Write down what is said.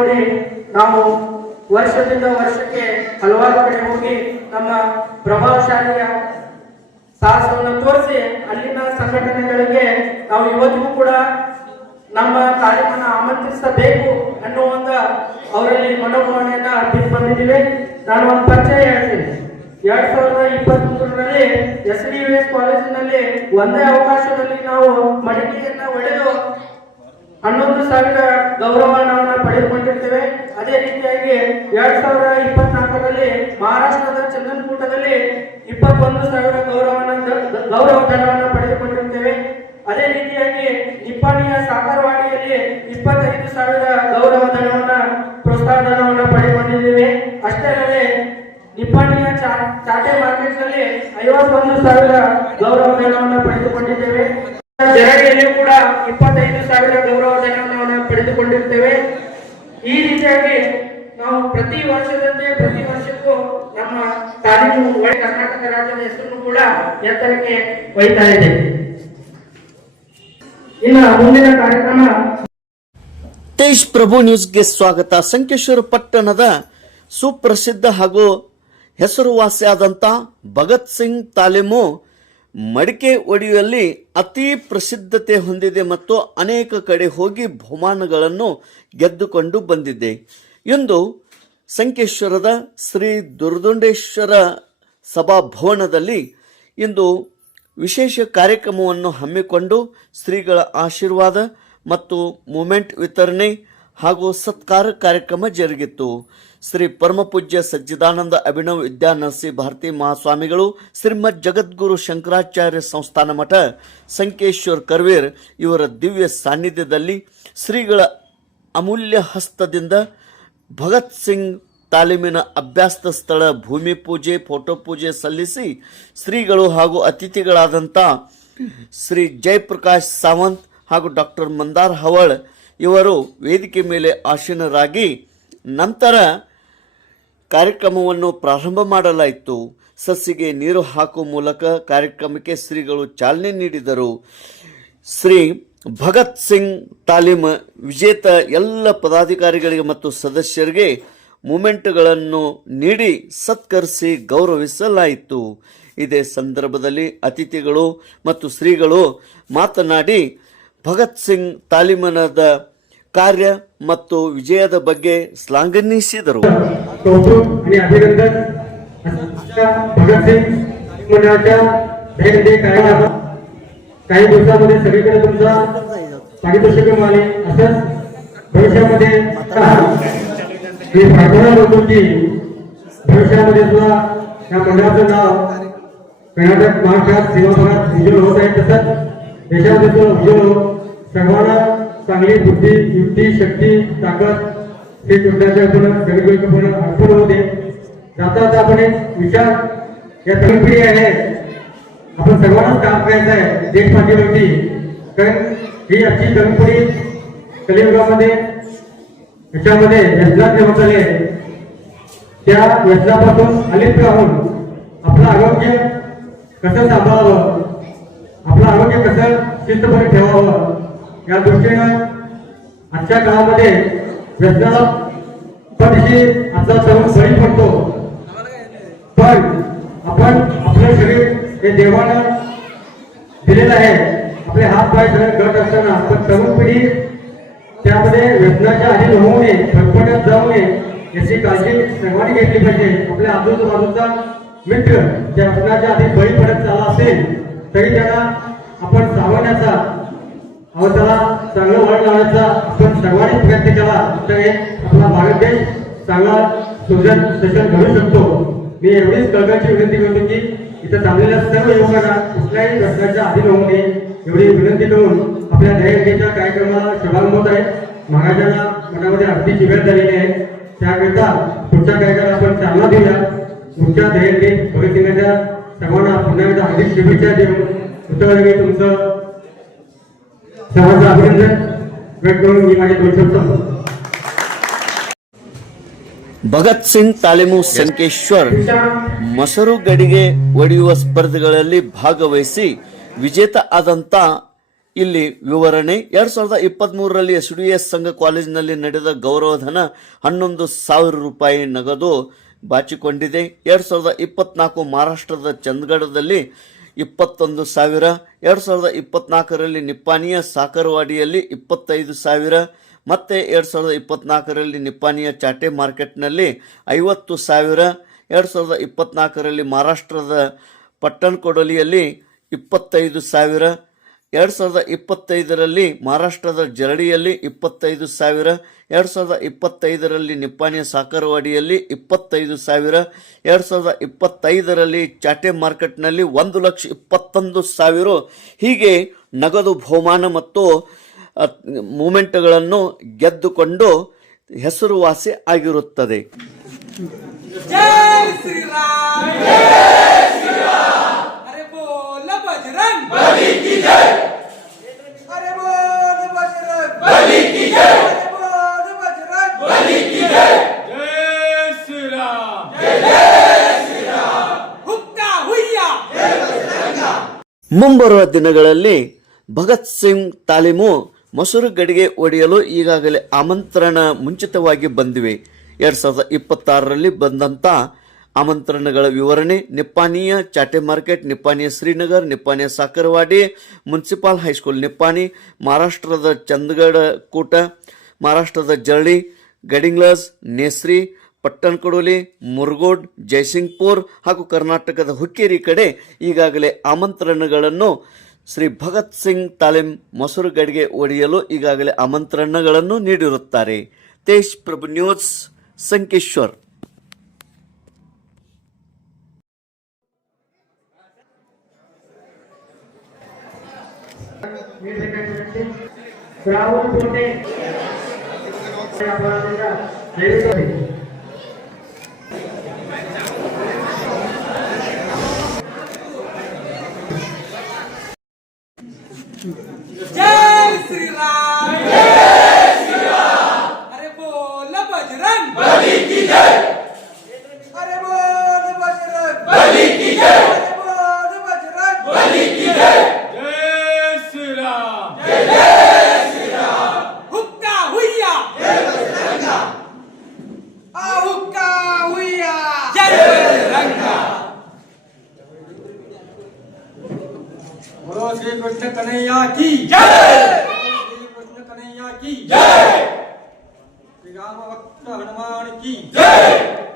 ನೋಡಿ ನಾವು ವರ್ಷದಿಂದ ವರ್ಷಕ್ಕೆ ಹಲವಾರು ಕಡೆ ಹೋಗಿ ನಮ್ಮ ಪ್ರಭಾವಶಾಲಿಯ ಸಾಹಸವನ್ನು ತೋರಿಸಿ ಅಲ್ಲಿನ ಸಂಘಟನೆಗಳಿಗೆ ನಾವು ಇವತ್ತಿಗೂ ಕೂಡ ನಮ್ಮ ತಾಲೀಮನ್ನು ಆಮಂತ್ರಿಸಬೇಕು ಅನ್ನುವ ಅವರಲ್ಲಿ ಮನೋಭಾವನೆಯನ್ನ ಅರ್ಪಿಸಿ ಬಂದಿದ್ದೀವಿ. ನಾನು ಒಂದು ಪರಿಚಯ ಹೇಳ್ತೀನಿ. 2023ರಲ್ಲಿ SDVS ಕಾಲೇಜಿನಲ್ಲಿ ಒಂದೇ ಅವಕಾಶದಲ್ಲಿ ನಾವು ಮಡಿಕೆಯನ್ನ ಒಡೆದು 11,000 ಗೌರವವನ್ನು ಪಡೆದುಕೊಂಡಿರ್ತೇವೆ. ಅದೇ ರೀತಿಯಾಗಿ 2024ರಲ್ಲಿ ಮಹಾರಾಷ್ಟ್ರದ ಚಂದನಕೂಟದಲ್ಲಿ 21,000 ಗೌರವ ಧನವನ್ನು ಪಡೆದುಕೊಂಡಿರ್ತೇವೆ. ಅದೇ ರೀತಿಯಾಗಿ ನಿಪ್ಪಾಣಿಯ ಸಾಕಾರವಾಡಿಯಲ್ಲಿ 25,000 ಗೌರವ ಧನವನ್ನ ಪ್ರೋತ್ಸಾಹ ಧನವನ್ನು ಪಡೆದುಕೊಂಡಿದ್ದೇವೆ. ಅಷ್ಟೇ ಅಲ್ಲದೆ ನಿಪ್ಪಾಣಿಯ ಚಾಟೆ ಮಾರ್ಕೆಟ್ ನಲ್ಲಿ 51,000 ಗೌರವ ಧನವನ್ನು ಪಡೆದುಕೊಂಡಿದ್ದೇವೆ. ಜರಡಿಯಲ್ಲಿಯೂ ಕೂಡ 25,000 ಗೌರವ ಧನವನ್ನು ಪಡೆದುಕೊಂಡಿರ್ತೇವೆ. ಈ ರೀತಿಯಾಗಿ ನಾವು ಪ್ರತಿ ವರ್ಷಕ್ಕೂ ನಮ್ಮ ತಾಲೀಮು ಕರ್ನಾಟಕ ರಾಜ್ಯದ ಹೆಸರನ್ನು ಕೂಡ ಎತ್ತರಕ್ಕೆ ಒಯ್ತಾ ಇದೆ. ಇನ್ನು ಮುಂದಿನ ಕಾರ್ಯಕ್ರಮ ತೇಜ್ ಪ್ರಭು ನ್ಯೂಸ್ಗೆ ಸ್ವಾಗತ. ಸಂಕೇಶ್ವರ ಪಟ್ಟಣದ ಸುಪ್ರಸಿದ್ಧ ಹಾಗೂ ಹೆಸರುವಾಸಿಯಾದಂಥ ಭಗತ್ ಸಿಂಗ್ ತಾಲೀಮು ಮಡಿಕೆ ಒಡೆಯುವಲ್ಲಿ ಅತಿ ಪ್ರಸಿದ್ಧತೆ ಹೊಂದಿದೆ ಮತ್ತು ಅನೇಕ ಕಡೆ ಹೋಗಿ ಬಹುಮಾನಗಳನ್ನು ಗೆದ್ದುಕೊಂಡು ಬಂದಿದೆ. ಇಂದು ಸಂಕೇಶ್ವರದ ಶ್ರೀ ದುರ್ದುಂಡೇಶ್ವರ ಸಭಾಭವನದಲ್ಲಿ ಇಂದು ವಿಶೇಷ ಕಾರ್ಯಕ್ರಮವನ್ನು ಹಮ್ಮಿಕೊಂಡು ಶ್ರೀಗಳ ಆಶೀರ್ವಾದ ಮತ್ತು ಮೂಮೆಂಟ್ ವಿತರಣೆ ಹಾಗೂ ಸತ್ಕಾರ ಕಾರ್ಯಕ್ರಮ ಜರುಗಿತು. ಶ್ರೀ ಪರಮಪೂಜ್ಯ ಸಜ್ಜಿದಾನಂದ ಅಭಿನವ್ ವಿದ್ಯಾನರಸಿ ಭಾರತಿ ಮಹಾಸ್ವಾಮಿಗಳು, ಶ್ರೀಮದ್ ಜಗದ್ಗುರು ಶಂಕರಾಚಾರ್ಯ ಸಂಸ್ಥಾನ ಮಠ ಸಂಕೇಶ್ವರ್ ಕರ್ವೇರ್ ಇವರ ದಿವ್ಯ ಸಾನ್ನಿಧ್ಯದಲ್ಲಿ ಶ್ರೀಗಳ ಅಮೂಲ್ಯ ಹಸ್ತದಿಂದ ಭಗತ್ ಸಿಂಗ್ ತಾಲೀಮಿನ ಅಭ್ಯಾಸ ಸ್ಥಳ ಭೂಮಿ ಪೂಜೆ, ಫೋಟೋ ಪೂಜೆ ಸಲ್ಲಿಸಿ ಶ್ರೀಗಳು ಹಾಗೂ ಅತಿಥಿಗಳಾದಂಥ ಶ್ರೀ ಜಯಪ್ರಕಾಶ್ ಸಾವಂತ್ ಹಾಗೂ ಡಾಕ್ಟರ್ ಮಂದಾರ್ ಹವಳ್ ಇವರು ವೇದಿಕೆ ಮೇಲೆ ಆಸೀನರಾಗಿ ನಂತರ ಕಾರ್ಯಕ್ರಮವನ್ನು ಪ್ರಾರಂಭ ಮಾಡಲಾಯಿತು. ಸಸಿಗೆ ನೀರು ಹಾಕುವ ಮೂಲಕ ಕಾರ್ಯಕ್ರಮಕ್ಕೆ ಶ್ರೀಗಳು ಚಾಲನೆ ನೀಡಿದರು. ಶ್ರೀ ಭಗತ್ ಸಿಂಗ್ ತಾಲೀಮ್ ವಿಜೇತ ಎಲ್ಲ ಪದಾಧಿಕಾರಿಗಳಿಗೆ ಮತ್ತು ಸದಸ್ಯರಿಗೆ ಮೂಮೆಂಟ್ಗಳನ್ನು ನೀಡಿ ಸತ್ಕರಿಸಿ ಗೌರವಿಸಲಾಯಿತು. ಇದೇ ಸಂದರ್ಭದಲ್ಲಿ ಅತಿಥಿಗಳು ಮತ್ತು ಶ್ರೀಗಳು ಮಾತನಾಡಿ ಭಗತ್ ಸಿಂಗ್ ತಾಲೀಮನದ ಕಾರ್ಯ ಮತ್ತು ವಿಜಯದ ಬಗ್ಗೆ ಶ್ಲಾಘಿಸಿದರು. काही दिवसामध्ये सगळीकडे तुमचा पारितोषिक मिळाले. असंच भविष्यामध्ये मी प्रार्थना करतो की भविष्यामध्ये सुद्धा या मंडळाचं नाव कर्नाटक महाराष्ट्रात सेवा भागात उज्ज्वल होत आहे. तसंच देशामध्ये सुद्धा उज्ज्वल हो. सर्वांना चांगली बुद्धी, युक्ती, शक्ती, ताकद हे तुमच्याच्या जगविवेकपणे अर्पण होते. जाता जाता आपण एक विचार या तरुण पिढी आहे, आपण सर्वांनाच काम करायचं आहे देश पाठीवरती. कारण ही आजची तरुण पिढी कलियुगामध्ये याच्यामध्ये व्यसनात होत आले. त्या व्यसनापासून अलिप्त राहून आपलं आरोग्य कसं सांभाळावं, आपलं आरोग्य कसं शिस्तपणे ठेवावं या दृष्टीनं आजच्या काळामध्ये व्यसनाला पदशी आजचा तरुण बळी पडतो. पण आपण आपलं शरीर हे देवानं दिलेलं आहे. आपले हात पाय सगळे गट असताना पण तरुण पिढी त्यामध्ये व्यसनाच्या आधी होऊ नये, फटफटत जाऊ नये याची काळजी सर्वांनी घेतली पाहिजे. आपल्या आजूबाजूचा मित्र ज्या व्यसनाच्या आधी बळी पडत चालला असेल तरी त्याला आपण सावरण्याचा, त्याला चांगलं वळण लावण्याचा आपण सर्वांनी प्रयत्न केला तर आपला भारत देश चांगला सुजन घडू शकतो. मी एवढीच कळकळीची विनंती करतो की इथं थांबलेल्या सर्व युवकांना कुठल्याही व्यसनाच्या आधी होऊ नये एवढी विनंती करून आपल्या दहीहंडीच्या कार्यक्रमाला शुभारंभ होत आहे. महाराजांना मठामध्ये आरतीची वेळ झालेली आहे. त्याकरिता पुढच्या कार्यक्रमाला आपण चालना देऊया. पुढच्या दहीहंडी भगत सिंगांच्या सर्वांना पुन्हा एकदा हार्दिक शुभेच्छा देऊन उत्तरार्थी तुमचं सर्वांचं अभिनंदन व्यक्त करून मी माझे 2 शब्द संपवतो. ಭಗತ್ ಸಿಂಗ್ ತಾಲೀಮು ಸಂಕೇಶ್ವರ್ ಮೊಸರು ಗಡಿಗೆ ಒಡೆಯುವ ಸ್ಪರ್ಧೆಗಳಲ್ಲಿ ಭಾಗವಹಿಸಿ ವಿಜೇತ ಆದಂತ ಇಲ್ಲಿ ವಿವರಣೆ 2023ರಲ್ಲಿ SDS ಸಂಘ ಕಾಲೇಜಿನಲ್ಲಿ ನಡೆದ ಗೌರವಧನ 11,000 ರೂಪಾಯಿ ನಗದು ಬಾಚಿಕೊಂಡಿದೆ. 2024 ಮಹಾರಾಷ್ಟ್ರದ ಚಂದಗಢದಲ್ಲಿ 21,000, 2024ರಲ್ಲಿ ನಿಪ್ಪಾಣಿಯ ಸಾಕರವಾಡಿಯಲ್ಲಿ 25,000, ಮತ್ತೆ 2024ರಲ್ಲಿ ನಿಪ್ಪಾಣಿಯ ಚಾಟೆ ಮಾರ್ಕೆಟ್ನಲ್ಲಿ 50,000, 2024ರಲ್ಲಿ ಮಹಾರಾಷ್ಟ್ರದ ಪಟ್ಟಣಕೊಡಲಿಯಲ್ಲಿ 25,000, 2025ರಲ್ಲಿ ಮಹಾರಾಷ್ಟ್ರದ ಜರಡಿಯಲ್ಲಿ 25,000, 2025ರಲ್ಲಿ ನಿಪ್ಪಾಣಿಯ ಸಾಕರವಾಡಿಯಲ್ಲಿ 25,000, 2025ರಲ್ಲಿ ಚಾಟೆ ಮಾರ್ಕೆಟ್ನಲ್ಲಿ 1,21,000 ಹೀಗೆ ನಗದು ಬಹುಮಾನ ಮತ್ತು ಮೂಮೆಂಟ್ಗಳನ್ನು ಗೆದ್ದುಕೊಂಡು ಹೆಸರುವಾಸಿ ಆಗಿರುತ್ತದೆ. जय श्री राम, जय श्री राम, अरे बोल बजरंग बली की जय, अरे बोल बजरंग बली की जय, अरे बोल बजरंग बली की जय, जय श्री राम, जय श्री राम, हुक्का हुಯ್ಯಾ जय बजरंग. ಮುಂಬರುವ ದಿನಗಳಲ್ಲಿ ಭಗತ್ ಸಿಂಗ್ ತಾಲೀಮು ಮಸೂರಗಡಿಗೆ ಒಡೆಯಲು ಈಗಾಗಲೇ ಆಮಂತ್ರಣ ಮುಂಚಿತವಾಗಿ ಬಂದಿವೆ. 2026ರಲ್ಲಿ ಬಂದಂಥ ಆಮಂತ್ರಣಗಳ ವಿವರಣೆ: ನಿಪ್ಪಾಣಿಯ ಚಾಟೆ ಮಾರ್ಕೆಟ್, ನಿಪ್ಪಾಣಿಯ ಶ್ರೀನಗರ್, ನಿಪ್ಪಾಣಿಯ ಸಾಕರವಾಡಿ, ಮುನ್ಸಿಪಾಲ್ ಹೈಸ್ಕೂಲ್ ನಿಪ್ಪಾಣಿ, ಮಹಾರಾಷ್ಟ್ರದ ಚಂದಗಢ ಕೂಟ, ಮಹಾರಾಷ್ಟ್ರದ ಜರಳಿ, ಗಡಿಂಗ್ಲಸ್, ನೇಸ್ರಿ, ಪಟ್ಟಣಕೊಡಲಿ, ಮುರ್ಗೋಡ್, ಜೈಸಿಂಗ್ಪುರ್ ಹಾಗೂ ಕರ್ನಾಟಕದ ಹುಕ್ಕೇರಿ ಕಡೆ ಈಗಾಗಲೇ ಆಮಂತ್ರಣಗಳನ್ನು ಶ್ರೀ ಭಗತ್ ಸಿಂಗ್ ತಾಲೀಮ್ ಮಸೂರಗಡಿಗೆ ಒಡೆಯಲು ಈಗಾಗಲೇ ಆಮಂತ್ರಣಗಳನ್ನು ನೀಡಿರುತ್ತಾರೆ. ತೇಜ್ ಪ್ರಭು ನ್ಯೂಸ್, ಸಂಕೇಶ್ವರ್. ರಾಹುಲ್ ಕೋಟೆ जय श्री राम, जय श्री राम, अरे बोल बजरंग बली की जय, अरे बोल बजरंग बली की जय, अरे बोल बजरंग बली की जय, जय श्री राम, जय श्री राम, हुक्का हुಯ್ಯಾ जय बजरंग, आ हुक्का हुಯ್ಯಾ जय बजरंग. बोलो श्री कृष्ण कन्हैया की जय, श्री कृष्ण कन्हैया की जय, श्री राम भक्त हनुमान की जय.